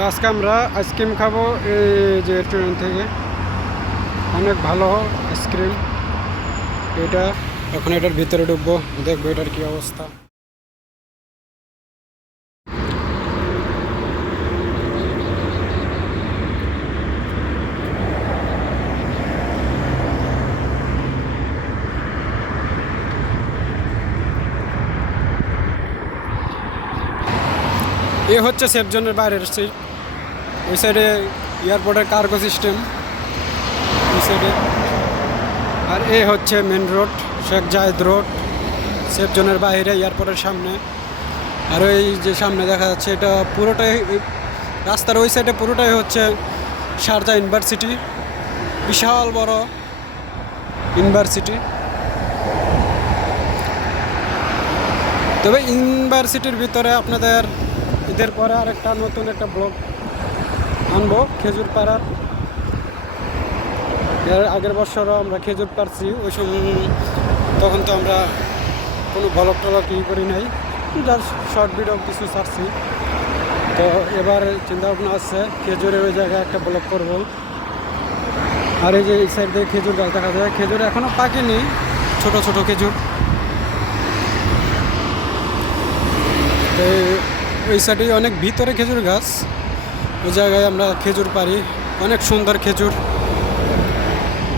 তো আজকে আমরা আইসক্রিম খাবো এই যে রেস্টুরেন্ট থেকে। অনেক ভালো আইসক্রিম এটা। এখন এটার ভিতরে ঢুকবো, দেখবো এটার কি অবস্থা। এ হচ্ছে সেফ জোনের বাইরের সিট। ওই সাইডে এয়ারপোর্টের কার্গো সিস্টেম, ওই সাইডে। আর এ হচ্ছে মেন রোড, শেখ জায়েদ রোড, সেফ জোনের বাইরে এয়ারপোর্টের সামনে। আর ওই যে সামনে দেখা যাচ্ছে এটা পুরোটাই, রাস্তার ওই সাইডে পুরোটাই হচ্ছে শারজা ইউনিভার্সিটি, বিশাল বড় ইউনিভার্সিটি। তবে ইউনিভার্সিটির ভিতরে আপনাদের ঈদের পরে আরেকটা নতুন একটা ব্লগ আনবো খেজুর পাড়ার। এর আগের বছরও আমরা খেজুর পাড়ছি, ওই সময় তখন তো আমরা কোনো ব্লগ টলগ ই করি নাই, জাস্ট শর্ট ভিডিও কিছু ছাড়ছি। তো এবার চিন্তা ভাবনা আছে খেজুরের ওই জায়গায় একটা ব্লগ করব। আর এই যে এই সাইড দিয়ে খেজুর গাছ দেখা যায়, খেজুর এখনও পাকেনি, ছোট ছোট খেজুর। তো ওই সাইডে অনেক ভিতরে খেজুর গাছ, ওই জায়গায় আমরা খেজুর পারি। অনেক সুন্দর খেজুর,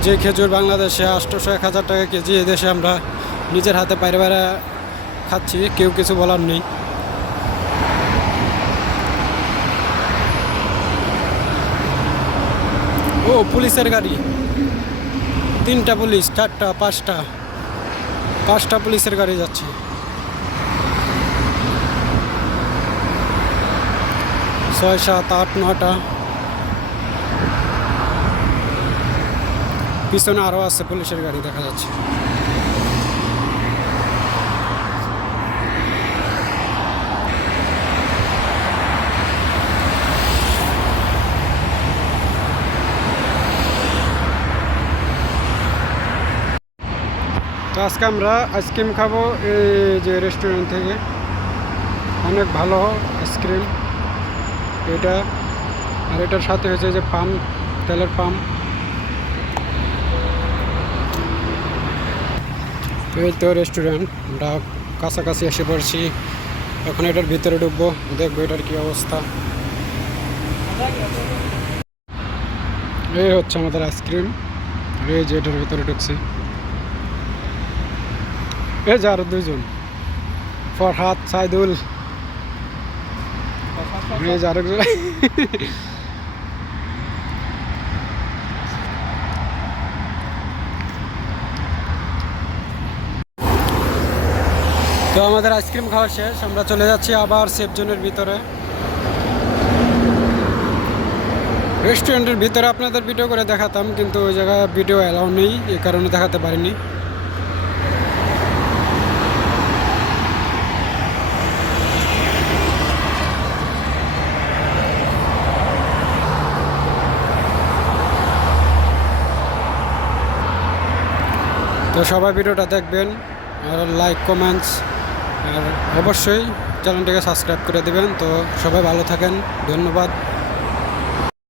যে খেজুর বাংলাদেশে 800-1000 টাকা কেজি, এদেশে আমরা নিজের হাতে পাইরে পাইরে খাচ্ছি, কেউ কিছু বলার নেই। ও পুলিশের গাড়ি, 3টা পুলিশ, 4টা 5টা পুলিশের গাড়ি যাচ্ছে। 6, 7, 8, 9টা। পিছনে আরও আছে পুলিশের গাড়ি দেখা যাচ্ছে। তো আজকে আমরা আইসক্রিম খাবো এই যে রেস্টুরেন্ট থেকে। অনেক ভালো আইসক্রিম এটা। আর এটার সাথে হয়েছে যে পাম্প, তেলের পাম্প। এই তো রেস্টুরেন্ট, আমরা কাছাকাছি এসে পড়ছি। এখন এটার ভিতরে ঢুকবো, দেখবো এটার কি অবস্থা। এই হচ্ছে আমাদের আইসক্রিম। এই যে এটার ভিতরে ঢুকছি, এই যে আরো 2জন, ফরহাদ, সাইদুল, এই যে আরেকজন। তো আমাদের আইসক্রিম খাওয়া শেষ, আমরা চলে যাচ্ছি আবার সেফ জোনের ভিতরে। রেস্টুরেন্টের ভিতরে আপনাদের ভিডিও করে দেখাতাম, কিন্তু ওই জায়গায় ভিডিও অ্যালাউ নেই, এই কারণে দেখাতে পারিনি। তো সবাই ভিডিওটা দেখবেন, আর লাইক, কমেন্টস, আর অবশ্যই চ্যানেলটিকে সাবস্ক্রাইব করে দেবেন। তো সবাই ভালো থাকেন, ধন্যবাদ।